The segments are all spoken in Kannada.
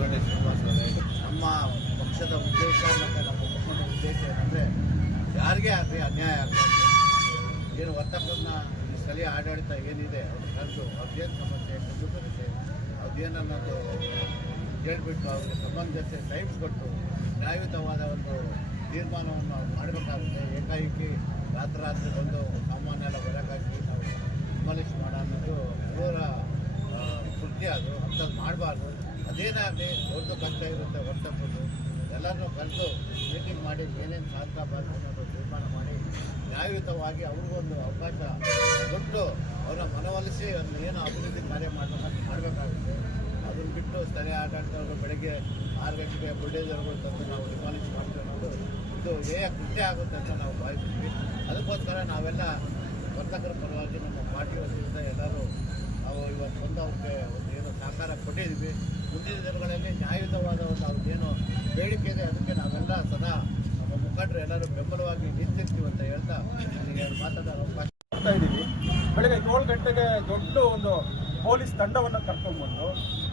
ಗೋಡೆ ಶ್ರೀನಿವಾಸ ಅವರೇ, ನಮ್ಮ ಪಕ್ಷದ ಉದ್ದೇಶ ಮತ್ತು ನಮ್ಮ ಮುಖಂಡ ಉದ್ದೇಶ ಏನಂದರೆ ಯಾರಿಗೇ ಆಗಲಿ ಅನ್ಯಾಯ ಆಗಬೇಕು, ಏನು ವರ್ತಕರನ್ನ ಈ ಸ್ಥಳೀಯ ಆಡಳಿತ ಏನಿದೆ ಅವ್ರು ಕರೆದು ಅವ್ರದ್ದೇನು ಸಮಸ್ಯೆ ಕುಟುಂಬಕ್ಕೆ ಅವ್ರದ್ದೇನನ್ನೋದು ಹೇಳ್ಬಿಟ್ಟು ಅವ್ರಿಗೆ ಸಂಬಂಧಿಸಿ ಟೈಮ್ ಕೊಟ್ಟು ನ್ಯಾಯಯುತವಾದ ಒಂದು ತೀರ್ಮಾನವನ್ನು ಮಾಡಬೇಕಾಗುತ್ತೆ. ಏಕಾಏಕಿ ರಾತ್ರಿ ಬಂದು ಸಾಮಾನ್ಯ ಎಲ್ಲ ಬರೋಕ್ಕಾಗಿ ನಾವು ಡಿಮಾಲಿಷ್ ಮಾಡೋ ಅನ್ನೋದು ಅವರ ಕೃತ್ಯ. ಅದು ಅಂಥದ್ದು ಮಾಡಬಾರ್ದು. ಅದೇನಾಗಲಿ ದೊಡ್ಡ ಕಷ್ಟ ಇರುತ್ತೆ ವರ್ತಕರು ಎಲ್ಲರನ್ನೂ ಕರೆದು ಮೀಟಿಂಗ್ ಮಾಡಿ ಏನೇನು ಸಾಧಿಸಬಾರ್ದು ಅನ್ನೋದು ತೀರ್ಮಾನ ಮಾಡಿ ನ್ಯಾಯಯುತವಾಗಿ ಅವ್ರಿಗೊಂದು ಅವಕಾಶ ಕೊಟ್ಟು ಅವರ ಮನವೊಲಿಸಿ ಒಂದು ಏನು ಅಭಿವೃದ್ಧಿ ಕಾರ್ಯ ಮಾಡಬೇಕಾಗುತ್ತೆ. ಅದನ್ನು ಬಿಟ್ಟು ಸ್ಥಳೀಯ ಆಡಳಿತವರು ಬೆಳಗ್ಗೆ 6 ಗಂಟೆಗೆ ಬುಲ್ಡೇಜರ್ಗಳು ತಂದು ನಾವು ಡಿಮಾಲಿಷ್ ಮಾಡ್ತೀವಿ ಅನ್ನೋದು ಇದು ಕೃತ್ಯ ಆಗುತ್ತೆ ಅಂತ ನಾವು ಭಾವಿಸ್ತೀವಿ. ಅದಕ್ಕೋಸ್ಕರ ನಾವೆಲ್ಲ ವರ್ತಕರ ಪರವಾಗಿ ನಮ್ಮ ಪಾರ್ಟಿ ವತಿಯಿಂದ ಎಲ್ಲರೂ ನಾವು ಇವತ್ತು ಬಂದು ಅವ್ರಿಗೆ ಒಂದು ಏನು ಸಹಕಾರ ಕೊಟ್ಟಿದ್ದೀವಿ. ಮುಂದಿನ ದಿನಗಳಲ್ಲಿ ನ್ಯಾಯಯುತವಾದ ಒಂದು ಅವ್ರಿಗೇನು ಬೇಡಿಕೆ ಇದೆ ಅದಕ್ಕೆ ನಾವೆಲ್ಲ ಸದಾ ನಮ್ಮ ಮುಖಂಡರು ಎಲ್ಲರೂ ಬೆಂಬಲವಾಗಿ ನಿಂತಿರ್ತೀವಿ ಅಂತ ಹೇಳ್ತಾ ನನಗೆ ಮಾತಾಡೋ ಅವಕಾಶ ಮಾಡ್ತಾ ಇದ್ದೀವಿ. ಬೆಳಗ್ಗೆ 7 ಗಂಟೆಗೆ ದೊಡ್ಡ ಒಂದು ಪೊಲೀಸ್ ತಂಡವನ್ನು ಕರ್ಕೊಂಡ್ಬಂದು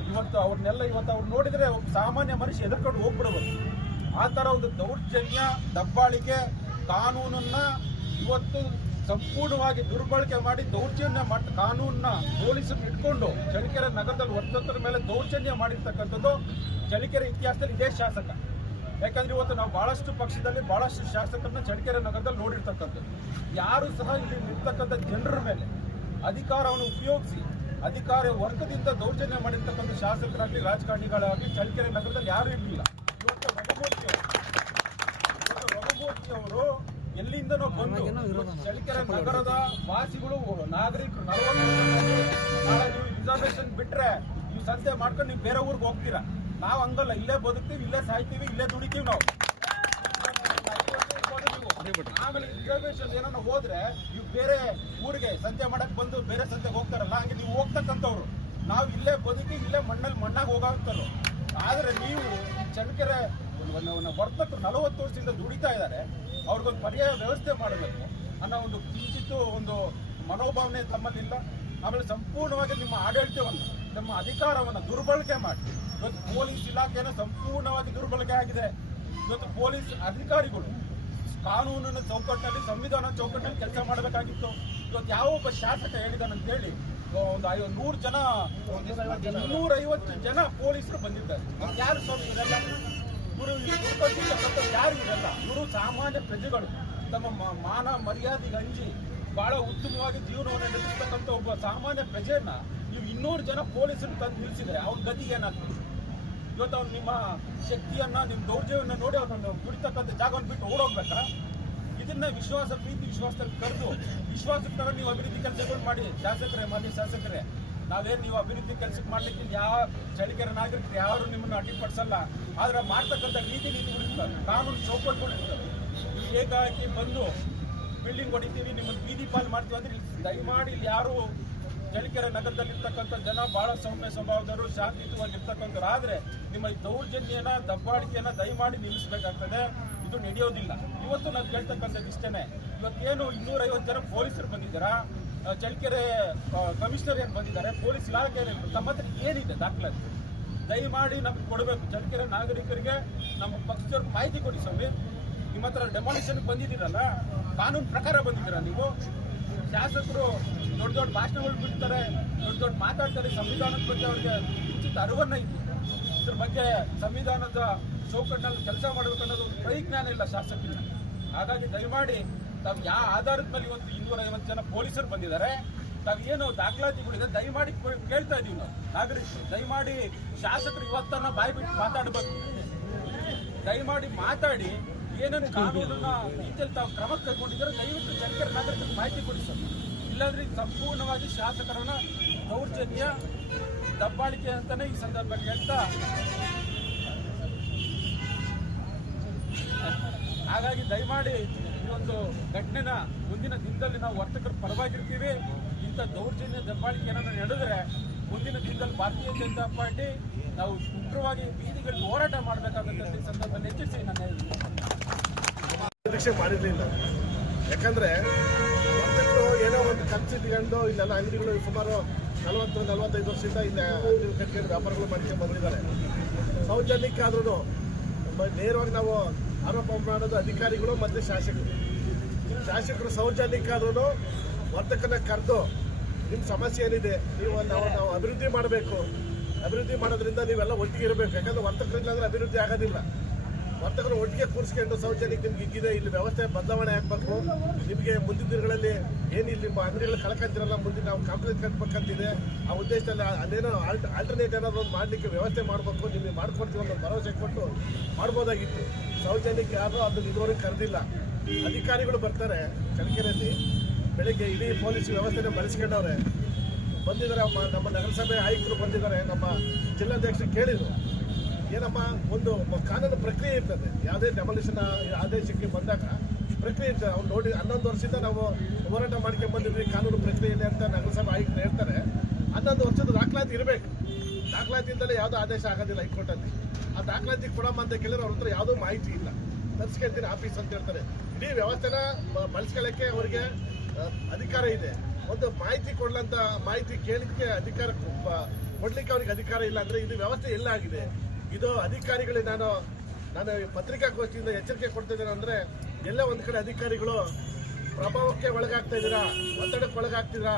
ಇವತ್ತು ಅವ್ರು ನೋಡಿದರೆ ಸಾಮಾನ್ಯ ಮನುಷ್ಯ ಎದುರ್ಕೊಂಡು ಹೋಗ್ಬಿಡ್ಬೋದು. ಆ ಥರ ಒಂದು ದೌರ್ಜನ್ಯ, ದಬ್ಬಾಳಿಕೆ, ಕಾನೂನನ್ನು ಇವತ್ತು ಸಂಪೂರ್ಣವಾಗಿ ದುರ್ಬಳಕೆ ಮಾಡಿ ದೌರ್ಜನ್ಯ ಕಾನೂನನ್ನ ಪೊಲೀಸರು ಇಟ್ಕೊಂಡು ಚಳ್ಳಕೆರೆ ನಗರದಲ್ಲಿ ವರ್ತಕರ ಮೇಲೆ ದೌರ್ಜನ್ಯ ಮಾಡಿರ್ತಕ್ಕಂಥದ್ದು ಚಳ್ಳಕೆರೆ ಇತಿಹಾಸದಲ್ಲಿ ಇದೇ ಶಾಸಕ. ಯಾಕಂದ್ರೆ ಇವತ್ತು ನಾವು ಬಹಳಷ್ಟು ಪಕ್ಷದಲ್ಲಿ ಬಹಳಷ್ಟು ಶಾಸಕರನ್ನ ಚಳ್ಳಕೆರೆ ನಗರದಲ್ಲಿ ನೋಡಿರ್ತಕ್ಕಂಥದ್ದು. ಯಾರು ಸಹ ಇಲ್ಲಿ ಇರ್ತಕ್ಕಂಥ ಜನರ ಮೇಲೆ ಅಧಿಕಾರವನ್ನು ಉಪಯೋಗಿಸಿ ಅಧಿಕಾರ ವರ್ಗದಿಂದ ದೌರ್ಜನ್ಯ ಮಾಡಿರ್ತಕ್ಕಂಥ ಶಾಸಕರಾಗಲಿ ರಾಜಕಾರಣಿಗಳಾಗಲಿ ಚಳ್ಳಕೆರೆ ನಗರದಲ್ಲಿ ಯಾರು ಇರಲಿಲ್ಲ. ಇವತ್ತು ರಘುಮೂರ್ತಿ ಅವರು ಎಲ್ಲಿಂದನೋ ಬಂದು ಚಳ್ಳಕೆರೆ ನಗರದ ವಾಸಿಗಳು ನಾಗರಿಕರು 40 ನಾಳೆ ನೀವು ರಿಸರ್ವೇಶನ್ ಬಿಟ್ರೆ ನೀವು ಸಂತೆ ಮಾಡ್ಕೊಂಡು ನೀವು ಬೇರೆ ಊರಿಗೆ ಹೋಗ್ತೀರಾ. ನಾವು ಹಂಗಲ್ಲ, ಇಲ್ಲೇ ಬದುಕ್ತೀವಿ, ಇಲ್ಲೇ ಸಾಯ್ತೀವಿ, ಇಲ್ಲೇ ದುಡಿತೀವಿ ನಾವು. ಆಮೇಲೆ ರಿಸರ್ವೇಶನ್ ಏನೋ ಹೋದ್ರೆ ನೀವು ಬೇರೆ ಊರಿಗೆ ಸಂತೆ ಮಾಡಕ್ ಬಂದು ಬೇರೆ ಸಂತೆಗೆ ಹೋಗ್ತಾರಲ್ಲ, ಹಂಗೆ ನೀವು ಹೋಗ್ತಕ್ಕಂಥವ್ರು. ನಾವು ಇಲ್ಲೇ ಬದುಕಿ ಇಲ್ಲೇ ಮಣ್ಣಾಗಿ ಹೋಗಾಗ್ತಾರೋ. ಆದ್ರೆ ನೀವು ಚಳ್ಳಕೆರೆ ವರ್ತಕರು 40 ವರ್ಷದಿಂದ ದುಡಿತಾ ಇದ್ದಾರೆ, ಅವ್ರಿಗೊಂದು ಪರ್ಯಾಯ ವ್ಯವಸ್ಥೆ ಮಾಡಬೇಕು ಅನ್ನೋ ಒಂದು ಕಿಂಚಿತ್ತು ಒಂದು ಮನೋಭಾವನೆ ತಮ್ಮಲ್ಲಿಲ್ಲ. ಆಮೇಲೆ ಸಂಪೂರ್ಣವಾಗಿ ನಿಮ್ಮ ಆಡಳಿತವನ್ನು, ನಮ್ಮ ಅಧಿಕಾರವನ್ನು ದುರ್ಬಳಕೆ ಮಾಡಿ ಇವತ್ತು ಪೊಲೀಸ್ ಇಲಾಖೆನ ಸಂಪೂರ್ಣವಾಗಿ ದುರ್ಬಳಕೆ ಆಗಿದೆ. ಇವತ್ತು ಪೊಲೀಸ್ ಅಧಿಕಾರಿಗಳು ಕಾನೂನಿನ ಚೌಕಟ್ಟಿನಲ್ಲಿ, ಸಂವಿಧಾನ ಚೌಕಟ್ಟಿನಲ್ಲಿ ಕೆಲಸ ಮಾಡಬೇಕಾಗಿತ್ತು. ಇವತ್ತು ಯಾವ ಒಬ್ಬ ಶಾಸಕ ಹೇಳಿದಾನಂತೇಳಿ ಒಂದು 100 ಜನ 250 ಜನ ಪೊಲೀಸರು ಬಂದಿದ್ದಾರೆ. ಯಾರು ಸ್ವಾಮಿ ಇರಲ್ಲ, ಇವರು ಯಾರು ಇರಲ್ಲ. ಇವರು ಸಾಮಾನ್ಯ ಪ್ರಜೆಗಳು ತಮ್ಮ ಮಾನ ಮರ್ಯಾದೆಗೆ ಅಂಜಿ ಬಹಳ ಉತ್ತಮವಾಗಿ ಜೀವನವನ್ನು ನಡೆಸತಕ್ಕಂಥ ಒಬ್ಬ ಸಾಮಾನ್ಯ ಪ್ರಜೆಯನ್ನ ನೀವು 200 ಜನ ಪೊಲೀಸರು ತಂದು ನಿಲ್ಲಿಸಿದ್ರೆ ಅವ್ರ ಗತಿಗೆ ಏನಾಗ್ತದೆ? ಇವತ್ತು ಅವ್ನು ನಿಮ್ಮ ಶಕ್ತಿಯನ್ನ, ನಿಮ್ಮ ದೌರ್ಜನ್ಯವನ್ನು ನೋಡಿ ಅವ್ರನ್ನ ದುಡಿತಕ್ಕಂಥ ಜಾಗವನ್ನು ಬಿಟ್ಟು ಓಡೋಗ್ಬೇಕಾ? ಇದನ್ನ ಪ್ರೀತಿ ವಿಶ್ವಾಸದಲ್ಲಿ ಕರೆದು ವಿಶ್ವಾಸಕ್ಕೆ ತಗೊಂಡು ನೀವು ಅಭಿವೃದ್ಧಿ ಕೆಲಸಗಳು ಮಾಡಿ. ಶಾಸಕರೇ ನಾವೇನು ನೀವು ಅಭಿವೃದ್ಧಿ ಕೆಲಸಕ್ಕೆ ಮಾಡ್ಲಿಕ್ಕೆ ಯಾವ ಚಳ್ಳಕೆರೆ ನಾಗರಿಕರು ಯಾರು ನಿಮ್ಮನ್ನು ಅಡ್ಡಿಪಡಿಸಲ್ಲ. ಆದ್ರೆ ಮಾಡ್ತಕ್ಕಂಥ ನೀತಿಗಳಿರ್ತಾರೆ, ಕಾನೂನು ಚೌಕಟ್ಟುಗಳಿರ್ತವೆ. ನೀವು ಏಕಾಏಕಿ ಬಂದು ಬಿಲ್ಡಿಂಗ್ ಹೊಡಿತೀವಿ, ನಿಮ್ಮನ್ನು ಬೀದಿ ಪಾಲು ಮಾಡ್ತೀವಿ ಅಂದ್ರೆ ದಯಮಾಡಿ ಇಲ್ಲಿ ಯಾರು ಚಳ್ಳಕೆರೆ ನಗರದಲ್ಲಿರ್ತಕ್ಕಂಥ ಜನ ಬಹಳ ಸೌಮ್ಯ ಸ್ವಭಾವದವರು, ಶಾಂತಿಯುತವಾಗಿರ್ತಕ್ಕಂಥವ್ರು. ಆದರೆ ನಿಮ್ಮ ಈ ದೌರ್ಜನ್ಯನ, ದಬ್ಬಾಳಿಕೆಯನ್ನು ದಯಮಾಡಿ ನಿಲ್ಲಿಸಬೇಕಾಗ್ತದೆ. ಇದು ನಡೆಯೋದಿಲ್ಲ. ಇವತ್ತು ನಾವು ಕೇಳ್ತಕ್ಕಂಥದ್ದು ಇಷ್ಟೇ. ಇವತ್ತೇನು 250 ಜನ ಪೊಲೀಸರು ಬಂದಿದ್ದಾರಾ, ಚಳ್ಳಕೆರೆ ಕಮಿಷನರ್ ಏನು ಬಂದಿದ್ದಾರೆ, ಪೊಲೀಸ್ ಇಲಾಖೆಯಲ್ಲಿ ತಮ್ಮ ಹತ್ರ ಏನಿದೆ ದಾಖಲಾತಿ ದಯಮಾಡಿ ನಮ್ಗೆ ಕೊಡಬೇಕು. ಚಳ್ಳಕೆರೆ ನಾಗರಿಕರಿಗೆ ನಮ್ಮ ಪಕ್ಷದವ್ರಿಗೆ ಮಾಹಿತಿ ಕೊಡಿ ಸ್ವಾಮಿ. ನಿಮ್ಮ ಹತ್ರ ಡೆಮಾಲಿಷನ್ಗೆ ಬಂದಿದ್ದೀರಲ್ಲ, ಕಾನೂನು ಪ್ರಕಾರ ಬಂದಿದ್ದೀರಾ ನೀವು? ಶಾಸಕರು ದೊಡ್ಡ ಭಾಷಣಗಳು ಬಿಡ್ತಾರೆ, ದೊಡ್ಡ ಮಾತಾಡ್ತಾರೆ. ಸಂವಿಧಾನದ ಬಗ್ಗೆ ಅವ್ರಿಗೆ ಉಚಿತ ಅರಿವನ್ನ ಇದೆ. ಇದ್ರ ಬಗ್ಗೆ ಸಂವಿಧಾನದ ಚೌಕಟ್ಟಿನಲ್ಲಿ ಕೆಲಸ ಮಾಡಬೇಕನ್ನೋದು ಪರಿಜ್ಞಾನ ಇಲ್ಲ ಶಾಸಕರಿಗೆ. ಹಾಗಾಗಿ ದಯಮಾಡಿ ತಾವು ಯಾವ ಆಧಾರದ ಮೇಲೆ ಇವತ್ತು 250 ಜನ ಪೊಲೀಸರು ಬಂದಿದ್ದಾರೆ, ತಾವು ಏನು ದಾಖಲಾತಿಗಳಿದೆ ದಯಮಾಡಿ ಕೇಳ್ತಾ ಇದೀವಿ ನಾವು ನಾಗರಿಕರು. ದಯಮಾಡಿ ಶಾಸಕರು ಇವತ್ತನ್ನ ಬಾಯಿ ಬಿಟ್ಟು ಮಾತಾಡಬೇಕು. ದಯಮಾಡಿ ಮಾತಾಡಿ ಏನೇನು ಕಾನೂನನ್ನ ರೀತಿಯಲ್ಲಿ ತಾವು ಕ್ರಮ ಕೈಗೊಂಡಿದ್ದಾರೆ ದಯವಿಟ್ಟು ಚಳ್ಳಕೆರೆ ನಾಗರಿಕರಿಗೆ ಮಾಹಿತಿ ಕೊಡಿಸೋದು. ಇಲ್ಲಾಂದ್ರೆ ಸಂಪೂರ್ಣವಾಗಿ ಶಾಸಕರನ್ನ ದೌರ್ಜನ್ಯ, ದಬ್ಬಾಳಿಕೆ ಅಂತಾನೆ ಈ ಸಂದರ್ಭದಲ್ಲಿ ಹೇಳ್ತಾ, ಹಾಗಾಗಿ ದಯಮಾಡಿ ಈ ಒಂದು ಘಟನೆನ ಮುಂದಿನ ದಿನದಲ್ಲಿ ನಾವು ವರ್ತಕರ ಪರವಾಗಿರ್ತೀವಿ. ಇಂಥ ದೌರ್ಜನ್ಯ, ದಬ್ಬಾಳಿಕೆ ಏನಾದ್ರು ನಡೆದ್ರೆ ಮುಂದಿನ ದಿನದಲ್ಲಿ ಭಾರತೀಯ ಜನತಾ ಪಾರ್ಟಿ ನಾವು ಉಗ್ರವಾಗಿ ಬೀದಿಗಳಿಗೆ ಹೋರಾಟ ಮಾಡಬೇಕಾಗುತ್ತೆ. ಈ ಸಂದರ್ಭದಲ್ಲಿ ಎಚ್ಚರಿಸಿ ನಾನು ನಿರೀಕ್ಷೆ ಮಾಡಿರಲಿಲ್ಲ. ಯಾಕಂದ್ರೆ ವರ್ತಕರು ಏನೋ ಒಂದು ಖರ್ಚು ಇಟ್ಕೊಂಡು ಇಲ್ಲೆಲ್ಲ ಅಂಗಡಿಗಳು ಸುಮಾರು 40-45 ವರ್ಷದಿಂದ ಇಲ್ಲಿ ಅಂಗಡಿ ಕಟ್ಕೊಂಡು ವ್ಯಾಪಾರಗಳು ಮಾಡ್ಕೊಂಡು ಬಂದಿದ್ದಾರೆ. ಸೌಜನ್ಯಕ್ಕೆ ಆದ್ರೂ ನೇರವಾಗಿ ನಾವು ಆರೋಪ ಮಾಡೋದು ಅಧಿಕಾರಿಗಳು ಮತ್ತು ಶಾಸಕರು ಸೌಜನ್ಯಕ್ಕೆ ಆದ್ರೂ ವರ್ತಕನ ಕರೆದು ನಿಮ್ಮ ಸಮಸ್ಯೆ ಏನಿದೆ, ನಾವು ಅಭಿವೃದ್ಧಿ ಮಾಡಬೇಕು, ಅಭಿವೃದ್ಧಿ ಮಾಡೋದ್ರಿಂದ ನೀವೆಲ್ಲ ಒಟ್ಟಿಗೆ ಇರಬೇಕು. ಯಾಕಂದ್ರೆ ವರ್ತಕರಿಲ್ಲ ಅಂದ್ರೆ ಅಭಿವೃದ್ಧಿ ಆಗೋದಿಲ್ಲ. ವರ್ತಕರು ಒಟ್ಟಿಗೆ ಕೂರಿಸ್ಕೊಂಡು ಸೌಜನ್ಯಕ್ಕೆ ನಿಮ್ಗೆ ಹಿಗ್ಗಿದೆ, ಇಲ್ಲಿ ವ್ಯವಸ್ಥೆ ಬದಲಾವಣೆ ಆಗಬೇಕು, ನಿಮಗೆ ಮುಂದಿನ ದಿನಗಳಲ್ಲಿ ಏನು ಇಲ್ಲಿ ನಿಮ್ಮ ಅಂಗಡಿಗಳು ಕಳ್ಕೊಂತಿರಲ್ಲ, ಮುಂದೆ ನಾವು ಕಾಂಪ್ಲೆಕ್ಸ್ ಕಟ್ಬೇಕಂತಿದೆ. ಆ ಉದ್ದೇಶದಲ್ಲಿ ಅದೇನೋ ಆಲ್ಟರ್ನೇಟ್ ಏನಾದ್ರು ಒಂದು ಮಾಡಲಿಕ್ಕೆ ವ್ಯವಸ್ಥೆ ಮಾಡಬೇಕು, ನಿಮಗೆ ಮಾಡ್ಕೊಡ್ತೀವಿ ಅನ್ನೋ ಭರವಸೆ ಕೊಟ್ಟು ಮಾಡ್ಬೋದಾಗಿತ್ತು. ಸೌಜನ್ಯಕ್ಕೆ ಯಾರು ಅದನ್ನು ಇದುವರೆಗೆ ಕರೆದಿಲ್ಲ. ಅಧಿಕಾರಿಗಳು ಬರ್ತಾರೆ ಚಳ್ಳಕೆರೆಯಲ್ಲಿ, ಬೆಳಿಗ್ಗೆ ಇಡೀ ಪೊಲೀಸ್ ವ್ಯವಸ್ಥೆನ ಬಳಸ್ಕೊಂಡವ್ರೆ ಬಂದಿದ್ದಾರೆ. ನಮ್ಮ ನಗರಸಭೆ ಆಯುಕ್ತರು ಬಂದಿದ್ದಾರೆ, ನಮ್ಮ ಜಿಲ್ಲಾಧ್ಯಕ್ಷರು ಕೇಳಿದ್ರು, ಏನಮ್ಮ ಒಂದು ಕಾನೂನು ಪ್ರಕ್ರಿಯೆ ಇರ್ತದೆ, ಯಾವುದೇ ಡೆಮಾಲಿಷನ್ ಆದೇಶಕ್ಕೆ ಬಂದಾಗ ಪ್ರಕ್ರಿಯೆ ಇರ್ತದೆ. ಅವ್ರು ನೋಡಿ 11 ವರ್ಷದಿಂದ ನಾವು ಹೋರಾಟ ಮಾಡ್ಕೊಂಡು ಬಂದಿದ್ವಿ ಕಾನೂನು ಪ್ರಕ್ರಿಯೆಯಲ್ಲಿ ಅಂತ ನಗರಸಭೆ ಆಯುಕ್ತರು ಹೇಳ್ತಾರೆ. 11 ವರ್ಷದ ದಾಖಲಾತಿ ಇರಬೇಕು. ದಾಖಲಾತಿಯಿಂದಲೇ ಯಾವುದೋ ಆದೇಶ ಆಗೋದಿಲ್ಲ ಹೈಕೋರ್ಟಲ್ಲಿ. ಆ ದಾಖಲಾತಿ ಕೊಡಮ್ಮ ಅಂತ ಕೇಳಿದ್ರೆ ಅವ್ರ ಹತ್ರ ಯಾವುದೋ ಮಾಹಿತಿ ಇಲ್ಲ. ತರಿಸ್ಕೊಳ್ತೀನಿ ಆಫೀಸ್ ಅಂತ ಹೇಳ್ತಾರೆ. ಇಡೀ ವ್ಯವಸ್ಥೆನ ಬಳಸ್ಕೊಳ್ಳೋಕ್ಕೆ ಅವರಿಗೆ ಅಧಿಕಾರ ಇದೆ. ಒಂದು ಮಾಹಿತಿ ಕೊಡ್ಲಂತ ಮಾಹಿತಿ ಕೇಳಲಿಕ್ಕೆ ಅಧಿಕಾರ ಕೊಡ್ಲಿಕ್ಕೆ ಅವ್ರಿಗೆ ಅಧಿಕಾರ ಇಲ್ಲ ಅಂದ್ರೆ ಇದು ವ್ಯವಸ್ಥೆ ಎಲ್ಲ ಆಗಿದೆ. ಇದು ಅಧಿಕಾರಿಗಳಿಗೆ ನಾನು ಪತ್ರಿಕಾಗೋಷ್ಠಿಯಿಂದ ಎಚ್ಚರಿಕೆ ಕೊಡ್ತಿದ್ದೇನೆ ಅಂದ್ರೆ, ಎಲ್ಲ ಒಂದ್ ಕಡೆ ಅಧಿಕಾರಿಗಳು ಪ್ರಭಾವಕ್ಕೆ ಒಳಗಾಗ್ತಾ ಇದ್ದೀರಾ, ಒತ್ತಡಕ್ಕೆ ಒಳಗಾಗ್ತಿದ್ದೀರಾ.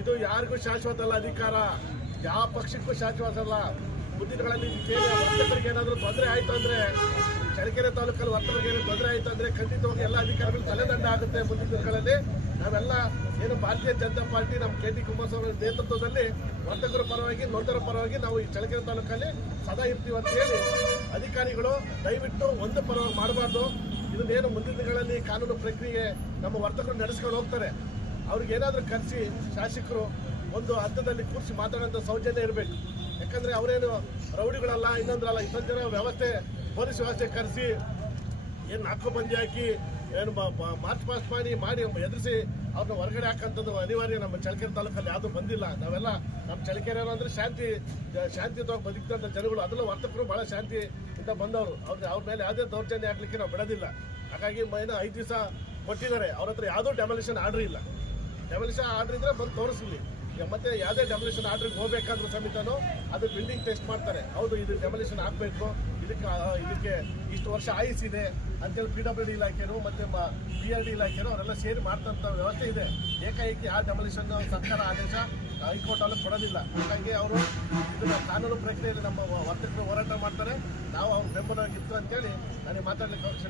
ಇದು ಯಾರಿಗೂ ಶಾಶ್ವತ ಅಲ್ಲ ಅಧಿಕಾರ, ಯಾವ ಪಕ್ಷಕ್ಕೂ ಶಾಶ್ವತ ಅಲ್ಲ. ಮುಂದಿನಗಳಲ್ಲಿ ವರ್ತಕರಿಗೆ ಏನಾದರೂ ತೊಂದರೆ ಆಯ್ತು ಅಂದ್ರೆ, ಚಳ್ಳಕೆರೆ ತಾಲೂಕಲ್ಲಿ ವರ್ತಕರಿಗೆ ಏನಾದ್ರು ತೊಂದರೆ ಆಯ್ತು ಅಂದ್ರೆ ಖಂಡಿತವಾಗಿ ಎಲ್ಲ ಅಧಿಕಾರಿಗಳು ತಲೆದಂಡ ಆಗುತ್ತೆ. ಮುಂದಿನ ದಿನಗಳಲ್ಲಿ ನಾವೆಲ್ಲ ಏನು ಭಾರತೀಯ ಜನತಾ ಪಾರ್ಟಿ ನಮ್ಮ KT ಕುಮಾರಸ್ವಾಮಿ ನೇತೃತ್ವದಲ್ಲಿ ವರ್ತಕರ ಪರವಾಗಿ ನೊಂದರ ಪರವಾಗಿ ನಾವು ಈ ಚಳ್ಳಕೆರೆ ತಾಲೂಕಲ್ಲಿ ಸದಾ ಇರ್ತೀವಿ ಅಂತ ಹೇಳಿ ಅಧಿಕಾರಿಗಳು ದಯವಿಟ್ಟು ಒಂದು ಪರವಾಗಿ ಮಾಡಬಾರ್ದು. ಇದನ್ನೇನು ಮುಂದಿನ ದಿನಗಳಲ್ಲಿ ಕಾನೂನು ಪ್ರಕ್ರಿಯೆ ನಮ್ಮ ವರ್ತಕರು ನಡೆಸ್ಕೊಂಡು ಹೋಗ್ತಾರೆ. ಅವ್ರಿಗೆ ಏನಾದರೂ ಕರೆಸಿ ಶಾಸಕರು ಒಂದು ಹಂತದಲ್ಲಿ ಕೂರಿಸಿ ಮಾತಾಡೋಂಥ ಸೌಜನ್ಯ ಇರಬೇಕು. ಯಾಕಂದ್ರೆ ಅವರೇನು ರೌಡಿಗಳಲ್ಲ, ಇನ್ನೊಂದ್ರಲ್ಲ. ಇಷ್ಟೊಂದು ಜನ ವ್ಯವಸ್ಥೆ ಪೊಲೀಸ್ ವ್ಯವಸ್ಥೆ ಕರೆಸಿ ಏನು ನಾಲ್ಕು ಹಾಕಿ ಏನು ಮಾರ್ಚ್ ಪಾಸ್ಟ್ ಮಾಡಿ ಎದುರಿಸಿ ಅವ್ರನ್ನ ಹೊರಗಡೆ ಹಾಕಂಥದ್ದು ಅನಿವಾರ್ಯ ನಮ್ಮ ಚಳ್ಳಕೆರೆ ತಾಲೂಕಲ್ಲಿ ಯಾವುದೂ ಬಂದಿಲ್ಲ. ನಾವೆಲ್ಲ ನಮ್ಮ ಚಳ್ಳಕೆರೆ ಅಂದ್ರೆ ಶಾಂತಿಯುತವಾಗಿ ಬದುಕಿದಂಥ ಜನಗಳು, ಅದರಲ್ಲೂ ವರ್ತಕರು ಬಹಳ ಶಾಂತಿಯಿಂದ ಬಂದವರು. ಅವ್ರ ಮೇಲೆ ಯಾವುದೇ ದೌರ್ಜನ್ಯ ಹಾಕ್ಲಿಕ್ಕೆ ನಾವು ಬಿಡೋದಿಲ್ಲ. ಹಾಗಾಗಿ 5 ದಿವಸ ಕೊಟ್ಟಿದ್ದಾರೆ. ಅವ್ರ ಹತ್ರ ಯಾವುದೋ ಡೆಮಾಲಿಷನ್ ಆರ್ಡರ್ ಇಲ್ಲ. ಡೆಮಾಲಿಷನ್ ಆರ್ಡರ್ ಇದ್ರೆ ಬಂದು ತೋರಿಸ್ಲಿ. ಮತ್ತೆ ಯಾವುದೇ ಡೆಮಾಲಿಷನ್ ಆರ್ಡರ್ಗೆ ಹೋಗ್ಬೇಕಾದ್ರೂ ಸಮೇತನು ಅದು ಬಿಲ್ಡಿಂಗ್ ಟೆಸ್ಟ್ ಮಾಡ್ತಾರೆ. ಹೌದು ಇದು ಡೆಮಾಲಿಷನ್ ಆಗಬೇಕು, ಇದಕ್ಕೆ ಇಷ್ಟು ವರ್ಷ ಆಯುಸ್ಸಿದೆ ಅಂತೇಳಿ PWD ಇಲಾಖೆನೂ ಮತ್ತೆ PRD ಇಲಾಖೆನೂ ಅವರೆಲ್ಲ ಸೇರಿ ಮಾಡ್ತಂಥ ವ್ಯವಸ್ಥೆ ಇದೆ. ಏಕಾಏಕಿ ಆ ಡೆಮಾಲಿಷನ್ ಸರ್ಕಾರ ಆದೇಶ ಹೈಕೋರ್ಟಲ್ಲೂ ಕೊಡೋದಿಲ್ಲ. ಹಾಗಾಗಿ ಅವರು ಇದನ್ನ ಕಾನೂನು ಪ್ರಕ್ರಿಯೆಯಲ್ಲಿ ನಮ್ಮ ವರ್ತಕರು ಹೋರಾಟ ಮಾಡ್ತಾರೆ. ನಾವು ಅವ್ರ ಬೆಂಬಲವಾಗಿತ್ತು ಅಂತೇಳಿ ನನಗೆ ಮಾತಾಡ್ಲಿಕ್ಕೆ ಅವಕಾಶ